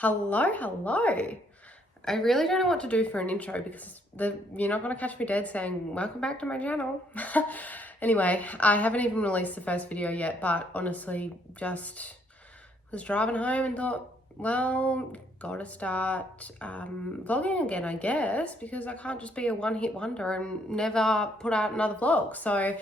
Hello. I really don't know what to do for an intro because you're not going to catch me dead saying, welcome back to my channel. Anyway, I haven't even released the first video yet, but honestly, just was driving home and thought, well, gotta start vlogging again, I guess, because I can't just be a one-hit wonder and never put out another vlog. So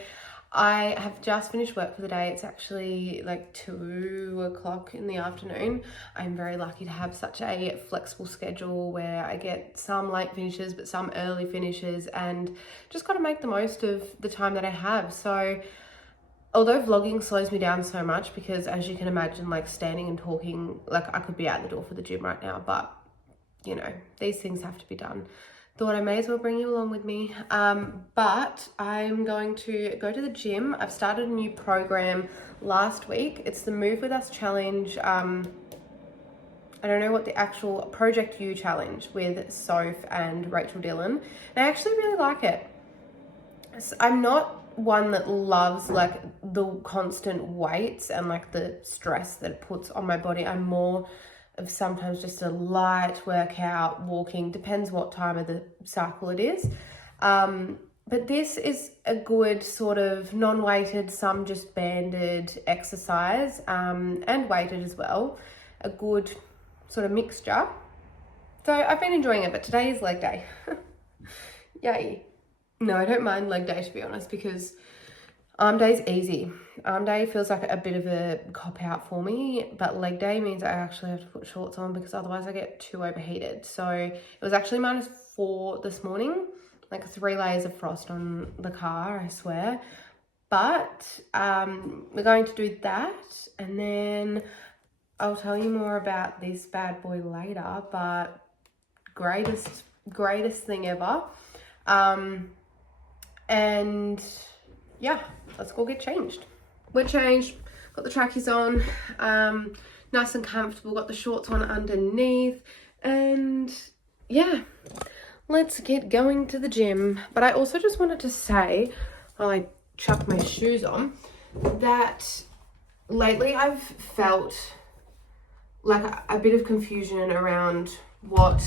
I have just finished work for the day. It's actually like 2 o'clock in the afternoon. I'm very lucky to have such a flexible schedule where I get some late finishes but some early finishes, and just got to make the most of the time that I have. So although vlogging slows me down so much, because as you can imagine, like standing and talking, like I could be out the door for the gym right now, but you know, these things have to be done. Thought I may as well bring you along with me. But I'm going to go to the gym. I've started a new program last week. It's the Move With Us challenge. I don't know what the actual Project U challenge with Soph and Rachel Dillon. And I actually really like it. I'm not one that loves like the constant weights and like the stress that it puts on my body. I'm more of sometimes just a light workout, walking, depends what time of the cycle it is. But this is a good sort of non-weighted, some just banded exercise, and weighted as well. A good sort of mixture. So I've been enjoying it, but today is leg day. Yay. No, I don't mind leg day, to be honest, because arm day is easy. Arm day feels like a bit of a cop out for me, but leg day means I actually have to put shorts on because otherwise I get too overheated. So it was actually -4 this morning, like 3 layers of frost on the car, I swear. But we're going to do that, and then I'll tell you more about this bad boy later, but greatest thing ever. And yeah, let's go get changed. We're changed, got the trackies on, nice and comfortable, got the shorts on underneath, and yeah, let's get going to the gym. But I also just wanted to say, while I chuck my shoes on, that lately I've felt like a bit of confusion around what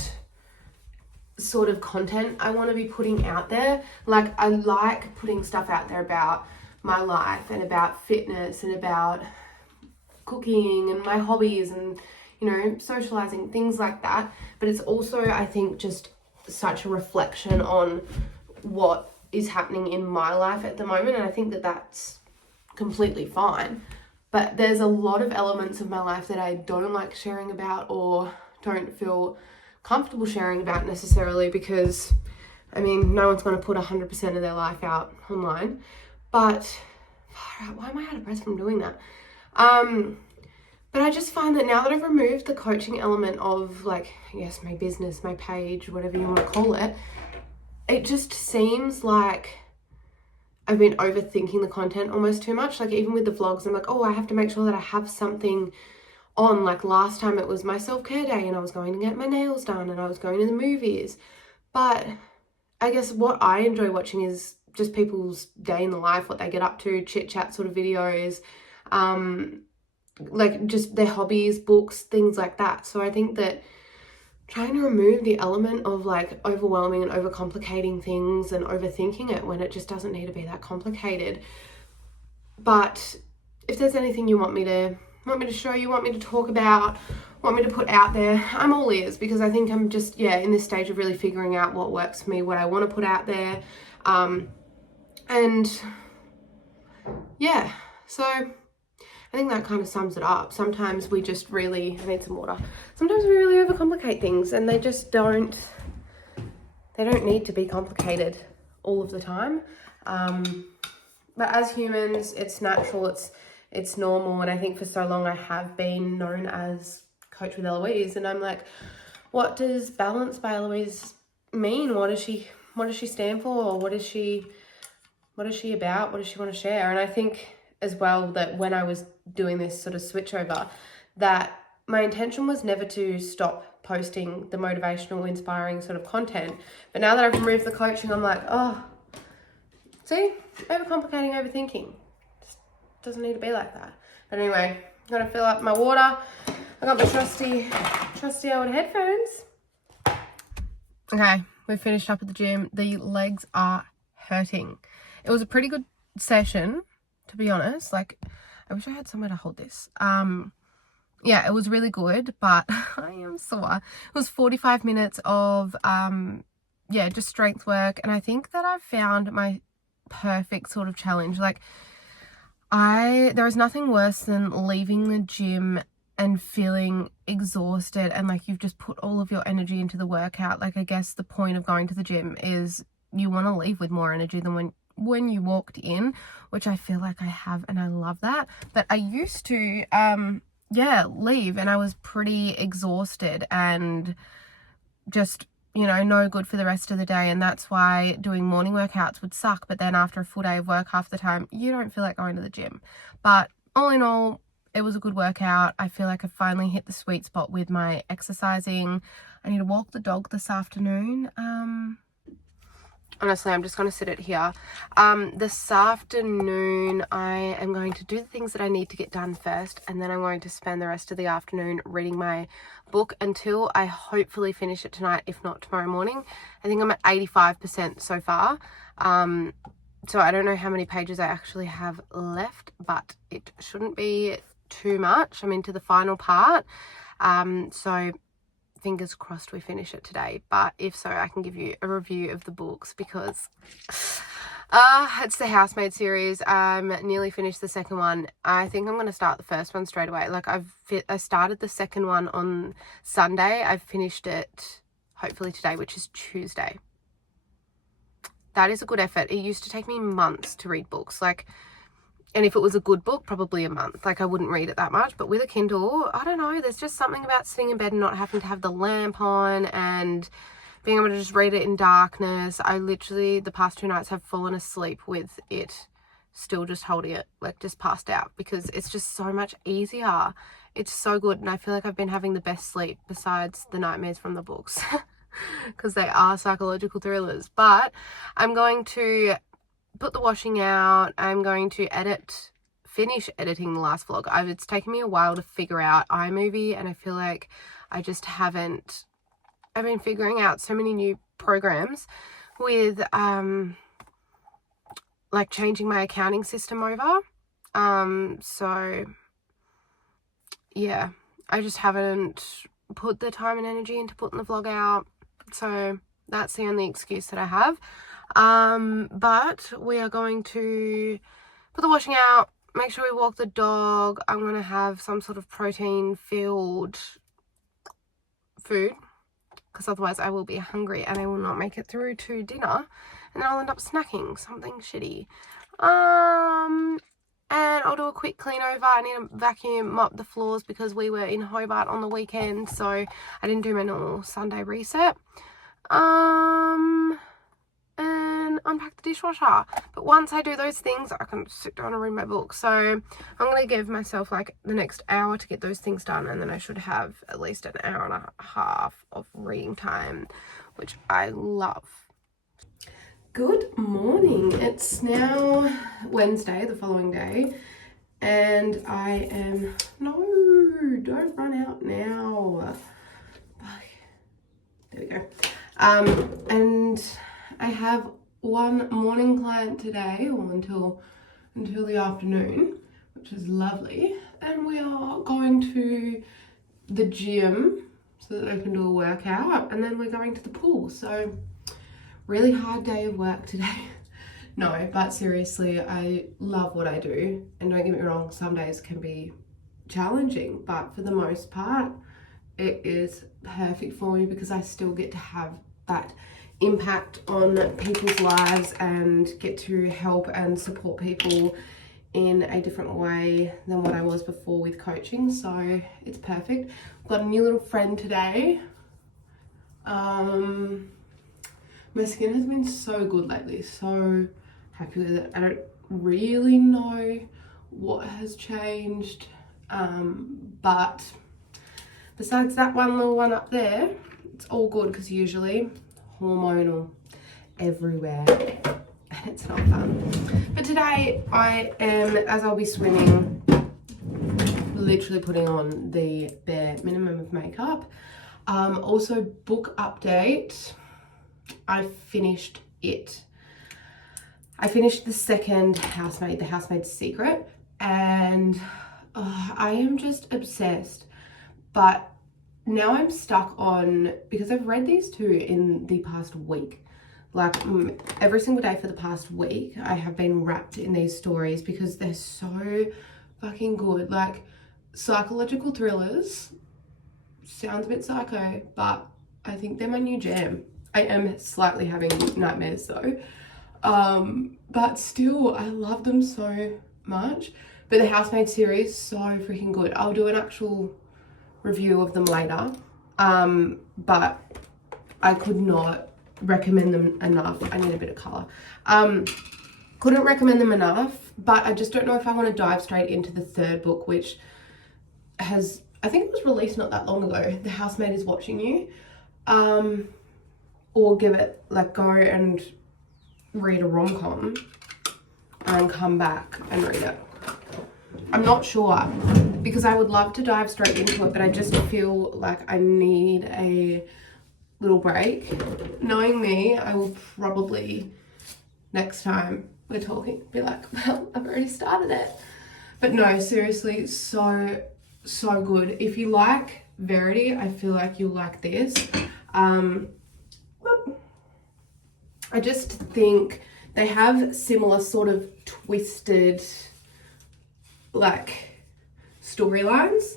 sort of content I want to be putting out there. Like, I like putting stuff out there about my life and about fitness and about cooking and my hobbies and, you know, socializing, things like that. But it's also, I think, just such a reflection on what is happening in my life at the moment, and I think that that's completely fine. But there's a lot of elements of my life that I don't like sharing about or don't feel comfortable sharing about necessarily, because I mean, no one's going to put 100% of their life out online. But why am I out of breath from doing that? But I just find that now that I've removed the coaching element of, like, I guess my business, my page, whatever you want to call it, it just seems like I've been overthinking the content almost too much. Like, even with the vlogs, I'm like, oh, I have to make sure that I have something on. Like last time it was my self-care day and I was going to get my nails done and I was going to the movies. But I guess what I enjoy watching is just people's day in the life, what they get up to, chit chat sort of videos, like just their hobbies, books, things like that. So I think that trying to remove the element of like overwhelming and overcomplicating things and overthinking it when it just doesn't need to be that complicated. But if there's anything you want me to show you, want me to talk about, want me to put out there, I'm all ears, because I think I'm just, in this stage of really figuring out what works for me, what I want to put out there. And yeah, so I think that kind of sums it up. Sometimes we just really, I need some water. Sometimes we really overcomplicate things, and they just don't need to be complicated all of the time. But as humans, it's natural, it's normal. And I think for so long I have been known as Coach with Eloise, and I'm like, what does Balance by Eloise mean? What does she stand for? Or what is she about? What does she want to share? And I think as well that when I was doing this sort of switch over, that my intention was never to stop posting the motivational, inspiring sort of content. But now that I've removed the coaching, I'm like, oh, see, overcomplicating, overthinking. Doesn't need to be like that. But anyway, I'm gonna fill up my water. I got my trusty trusty old headphones. Okay, we finished up at the gym. The legs are hurting. It was a pretty good session, to be honest. Like, I wish I had somewhere to hold this. Yeah, it was really good, but I am sore. It was 45 minutes of, yeah, just strength work. And I think that I've found my perfect sort of challenge. Like, there is nothing worse than leaving the gym and feeling exhausted and like you've just put all of your energy into the workout. Like, I guess the point of going to the gym is you want to leave with more energy than when you walked in, which I feel like I have, and I love that. But I used to, yeah, leave and I was pretty exhausted and just, you know, no good for the rest of the day. And that's why doing morning workouts would suck. But then after a full day of work, half the time you don't feel like going to the gym. But all in all, it was a good workout. I feel like I finally hit the sweet spot with my exercising. I need to walk the dog this afternoon. Honestly, I'm just going to sit it here. This afternoon, I am going to do the things that I need to get done first, and then I'm going to spend the rest of the afternoon reading my book until I hopefully finish it tonight, if not tomorrow morning. I think I'm at 85% so far. So I don't know how many pages I actually have left, but it shouldn't be too much. I'm into the final part. So fingers crossed we finish it today, but if so, I can give you a review of the books because it's the Housemaid series. Nearly finished the second one. I think I'm going to start the first one straight away. Like, I started the second one on Sunday. I've finished it hopefully today, which is Tuesday. That is a good effort. It used to take me months to read books, like, and if it was a good book, probably a month. Like, I wouldn't read it that much. But with a Kindle, I don't know, there's just something about sitting in bed and not having to have the lamp on and being able to just read it in darkness. I literally, the past 2 nights, have fallen asleep with it still just holding it, like just passed out, because it's just so much easier. It's so good. And I feel like I've been having the best sleep besides the nightmares from the books because they are psychological thrillers. But I'm going to put the washing out. I'm going to finish editing the last vlog. It's taken me a while to figure out iMovie, and I feel like I just haven't. I've been figuring out so many new programs with like changing my accounting system over. So yeah, I just haven't put the time and energy into putting the vlog out. So that's the only excuse that I have. But we are going to put the washing out, make sure we walk the dog. I'm going to have some sort of protein filled food, because otherwise I will be hungry and I will not make it through to dinner, and then I'll end up snacking something shitty. And I'll do a quick clean over. I need to vacuum, mop the floors because we were in Hobart on the weekend, so I didn't do my normal Sunday reset. And unpack the dishwasher. But once I do those things, I can sit down and read my book. So I'm going to give myself like the next hour to get those things done, and then I should have at least an hour and a half of reading time, which I love. Good morning. It's now Wednesday, the following day, and I am, no, don't run out now. There we go. And I have one morning client today, or until the afternoon, which is lovely, and we are going to the gym so that I can do a workout, and then we're going to the pool. So really hard day of work today. No, but seriously, I love what I do, and don't get me wrong, some days can be challenging, but for the most part it is perfect for me because I still get to have that impact on people's lives and get to help and support people in a different way than what I was before with coaching. So it's perfect. I've got a new little friend today. My skin has been so good lately, so happy with it. I don't really know what has changed, but besides that one little one up there, it's all good, because usually hormonal everywhere and it's not fun. But today I am, as I'll be swimming, literally putting on the bare minimum of makeup. Also, book update. I finished it. I finished the second Housemaid, The Housemaid's Secret, and I am just obsessed. But now I'm stuck on, because I've read these two in the past week. Like every single day for the past week, I have been wrapped in these stories because they're so fucking good. Like psychological thrillers, sounds a bit psycho, but I think they're my new jam. I am slightly having nightmares though. But still, I love them so much. But the Housemaid series, so freaking good. I'll do an actual review of them later. But I could not recommend them enough. I need a bit of colour. Couldn't recommend them enough, but I just don't know if I want to dive straight into the third book, which has, I think it was released not that long ago, The Housemaid is Watching You. Or give it, like, go and read a rom-com and come back and read it. I'm not sure, because I would love to dive straight into it, but I just feel like I need a little break. Knowing me, I will probably, next time we're talking, be like, well, I've already started it. But no, seriously, so good. If you like Verity, I feel like you'll like this. I just think they have similar sort of twisted, like, storylines,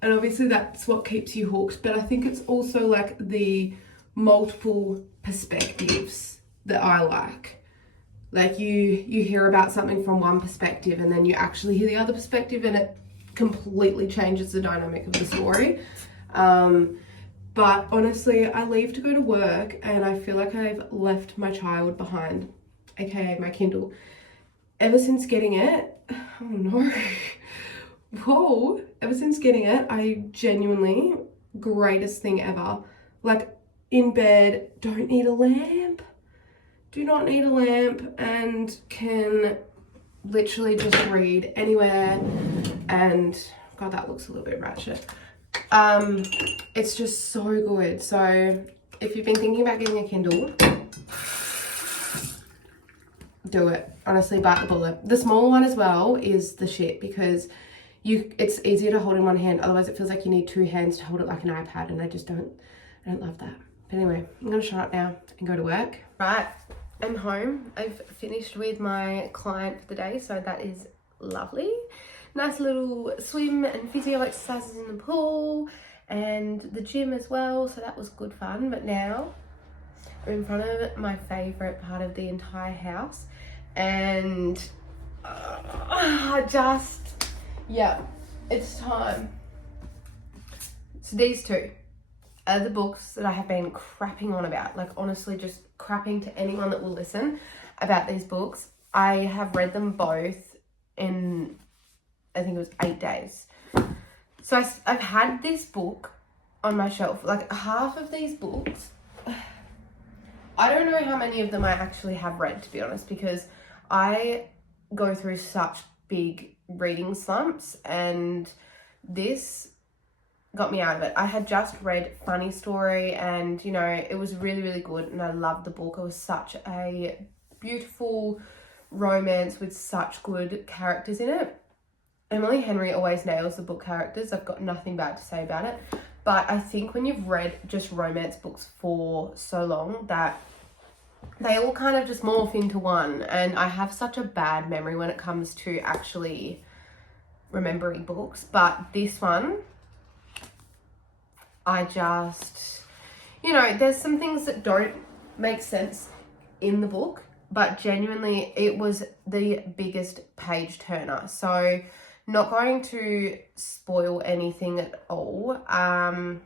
and obviously that's what keeps you hooked, but I think it's also like the multiple perspectives that I like. Like you hear about something from one perspective and then you actually hear the other perspective and it completely changes the dynamic of the story. But honestly, I leave to go to work and I feel like I've left my child behind, aka my Kindle. Ever since getting it, oh no, whoa, ever since getting it, I genuinely, greatest thing ever. Like in bed, don't need a lamp, do not need a lamp, and can literally just read anywhere. And God, that looks a little bit ratchet. It's just so good. So if you've been thinking about getting a Kindle, do it. Honestly, bite the bullet. The small one as well is the shit, because it's easier to hold in one hand. Otherwise it feels like you need two hands to hold it like an iPad, and I don't love that. But anyway, I'm gonna shut up now and go to work. Right, I'm home. I've finished with my client for the day, so that is lovely. Nice little swim and physio exercises in the pool and the gym as well, so that was good fun. But now I'm in front of my favourite part of the entire house, and yeah, it's time. So these two are the books that I have been crapping on about, like honestly just crapping to anyone that will listen about these books. I have read them both in, I think it was 8 days. So I've had this book on my shelf, like half of these books, I don't know how many of them I actually have read, to be honest, because I go through such big reading slumps, and this got me out of it. I had just read Funny Story, and you know, it was really, really good, and I loved the book. It was such a beautiful romance with such good characters in it. Emily Henry always nails the book characters. I've got nothing bad to say about it. But I think when you've read just romance books for so long, that they all kind of just morph into one. And I have such a bad memory when it comes to actually remembering books. But this one, I just, you know, there's some things that don't make sense in the book, but genuinely it was the biggest page turner. So not going to spoil anything at all. I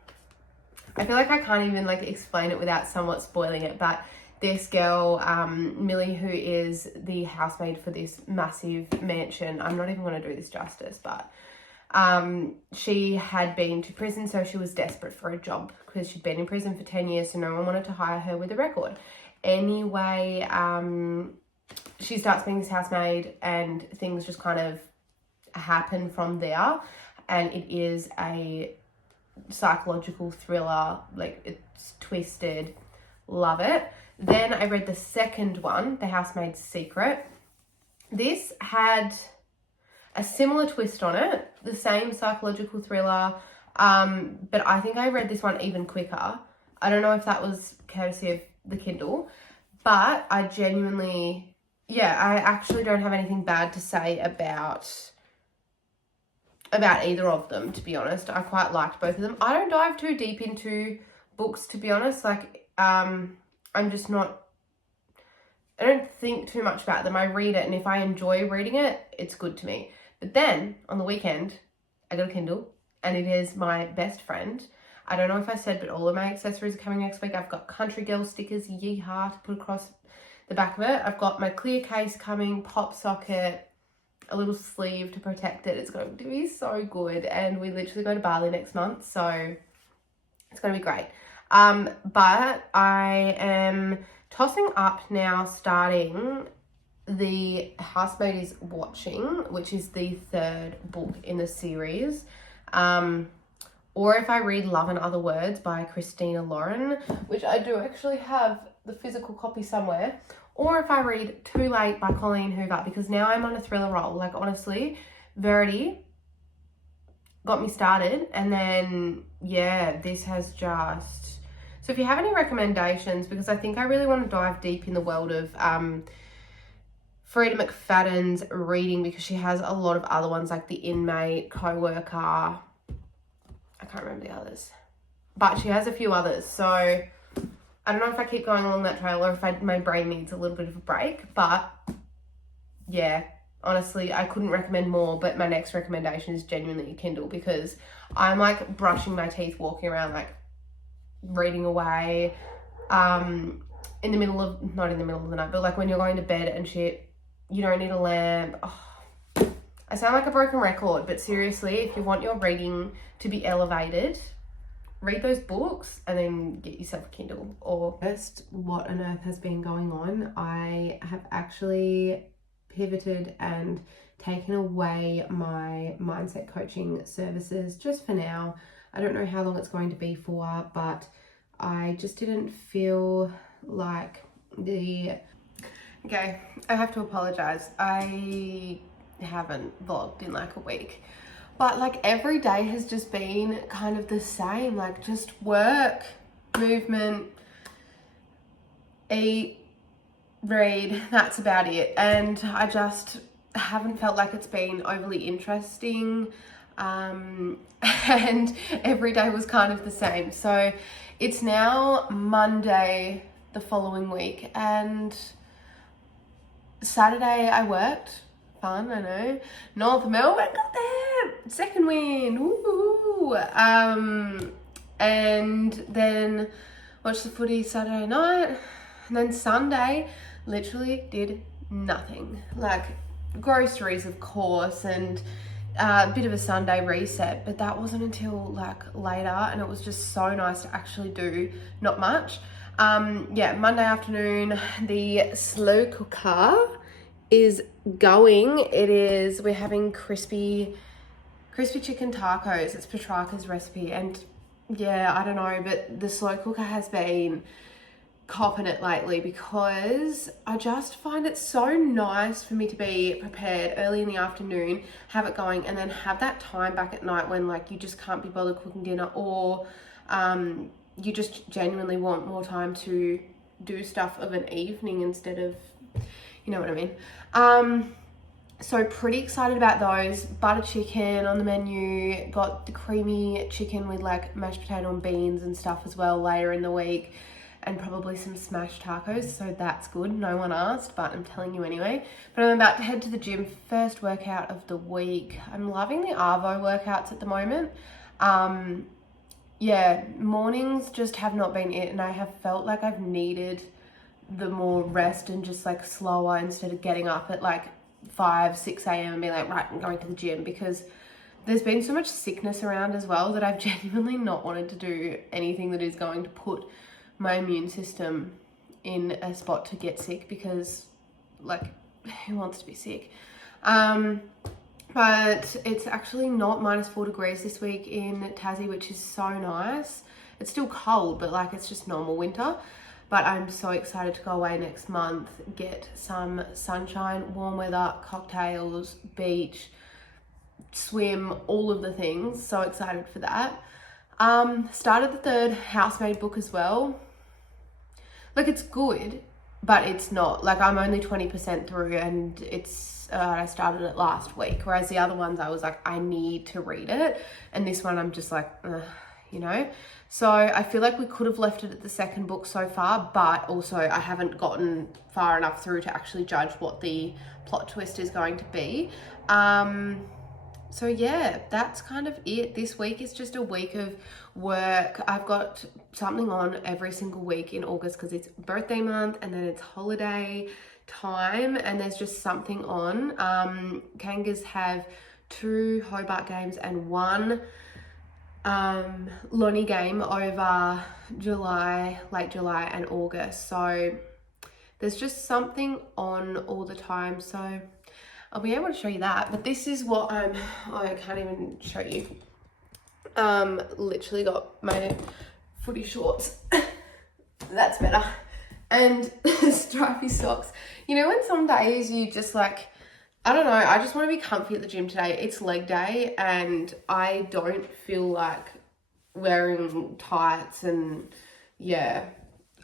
feel like I can't even like explain it without somewhat spoiling it, but this girl, Millie, who is the housemaid for this massive mansion, I'm not even going to do this justice, but she had been to prison, so she was desperate for a job because she'd been in prison for 10 years, so no one wanted to hire her with a record. Anyway, she starts being this housemaid and things just kind of happen from there, and it is a psychological thriller, like it's twisted, love it. Then I read the second one, The Housemaid's Secret. This had a similar twist on it, the same psychological thriller, but I think I read this one even quicker. I don't know if that was courtesy of the Kindle, but I genuinely, I actually don't have anything bad to say about either of them, to be honest. I quite liked both of them. I don't dive too deep into books, to be honest. Like, I'm just not, I don't think too much about them. I read it, and if I enjoy reading it, it's good to me. But then on the weekend, I got a Kindle, and it is my best friend. I don't know if I said, but all of my accessories are coming next week. I've got Country Girl stickers, yeehaw, to put across the back of it. I've got my clear case coming, pop socket, a little sleeve to protect it. It's going to be so good. And we literally go to Bali next month, so it's going to be great. But I am tossing up now, starting The Housemaid is Watching, which is the third book in the series. Or if I read Love and Other Words by Christina Lauren, which I do actually have the physical copy somewhere. Or if I read Too Late by Colleen Hoover, because now I'm on a thriller roll. Like, honestly, Verity got me started, and then, this has just... So if you have any recommendations, because I think I really want to dive deep in the world of Frida McFadden's reading, because she has a lot of other ones like The Inmate, Co-worker, I can't remember the others, but she has a few others. So I don't know if I keep going along that trail or if my brain needs a little bit of a break, but honestly, I couldn't recommend more. But my next recommendation is genuinely a Kindle, because I'm like brushing my teeth, walking around, like reading away, not in the middle of the night, but like when you're going to bed and shit, you don't need a lamp. I sound like a broken record, but seriously, if you want your reading to be elevated, read those books and then get yourself a Kindle. Or first, what on earth has been going on? I have actually pivoted and taken away my mindset coaching services just for now. I don't know how long it's going to be for, but I just didn't feel like Okay, I have to apologize. I haven't vlogged in like a week, but like every day has just been kind of the same, like just work, movement, eat, read, that's about it. And I just haven't felt like it's been overly interesting, and every day was kind of the same. So it's now Monday the following week, and Saturday I worked. Fun, I know. North Melbourne got there. Second win. Woo! And then watched the footy Saturday night. And then Sunday, literally did nothing. Like groceries, of course, and a bit of a Sunday reset. But that wasn't until like later, and it was just so nice to actually do not much. Monday afternoon, the slow cooker is going. We're having crispy chicken tacos. It's Petrarca's recipe, and I don't know, but the slow cooker has been copping it lately, because I just find it so nice for me to be prepared early in the afternoon, have it going, and then have that time back at night when like you just can't be bothered cooking dinner, or you just genuinely want more time to do stuff of an evening instead of, you know what I mean. So pretty excited about those. Butter chicken on the menu, got the creamy chicken with like mashed potato and beans and stuff as well later in the week, and probably some smashed tacos, so that's good. No one asked, but I'm telling you anyway. But I'm about to head to the gym, first workout of the week. I'm loving the Arvo workouts at the moment. Mornings just have not been it, and I have felt like I've needed the more rest and just like slower, instead of getting up at like 5, 6 a.m. and being like, right, I'm going to the gym, because there's been so much sickness around as well that I've genuinely not wanted to do anything that is going to put my immune system in a spot to get sick, because like, who wants to be sick? but it's actually not -4 degrees this week in Tassie, which is so nice. It's still cold, but like it's just normal winter. But I'm so excited to go away next month, get some sunshine, warm weather, cocktails, beach, swim, all of the things. So excited for that. Started the 3rd housemaid book as well. Like, it's good, but it's not. Like, I'm only 20% through, and it's I started it last week, whereas the other ones I was like, I need to read it, and this one I'm just like, you know. So I feel like we could have left it at the 2nd book so far, but also I haven't gotten far enough through to actually judge what the plot twist is going to be. So yeah, that's kind of it. This week is just a week of work. I've got something on every single week in August because it's birthday month and then it's holiday time, and there's just something on. Kangas have 2 Hobart games and 1 Lonnie game over July, late July and August. So there's just something on all the time. So I'll be able to show you that, but this is what I can't even show you. Literally got my footy shorts. That's better. And stripy socks. You know when some days you just like, I don't know, I just want to be comfy at the gym today. It's leg day and I don't feel like wearing tights, and yeah,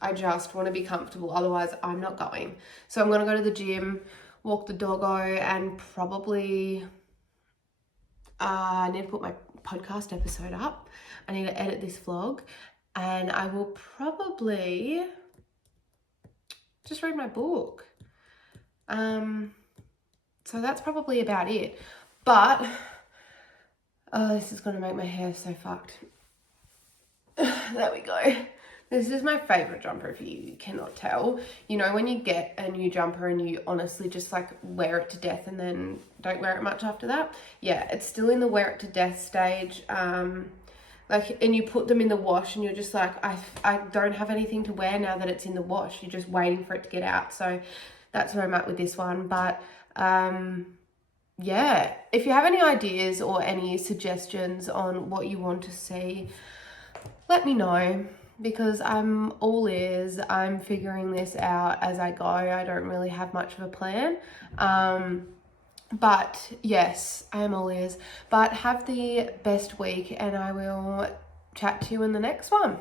I just want to be comfortable. Otherwise I'm not going. So I'm going to go to the gym, walk the doggo, and probably I need to put my podcast episode up. I need to edit this vlog, and I will probably just read my book. So that's probably about it. But this is gonna make my hair so fucked. There we go. This is my favorite jumper, if you cannot tell. You know when you get a new jumper and you honestly just like wear it to death and then don't wear it much after that? Yeah, it's still in the wear it to death stage. Like, and you put them in the wash and you're just like, I don't have anything to wear now that it's in the wash. You're just waiting for it to get out. So that's where I'm at with this one. But yeah, if you have any ideas or any suggestions on what you want to see, let me know, because I'm all ears. I'm figuring this out as I go. I don't really have much of a plan. But yes, I am all ears. But have the best week, and I will chat to you in the next one.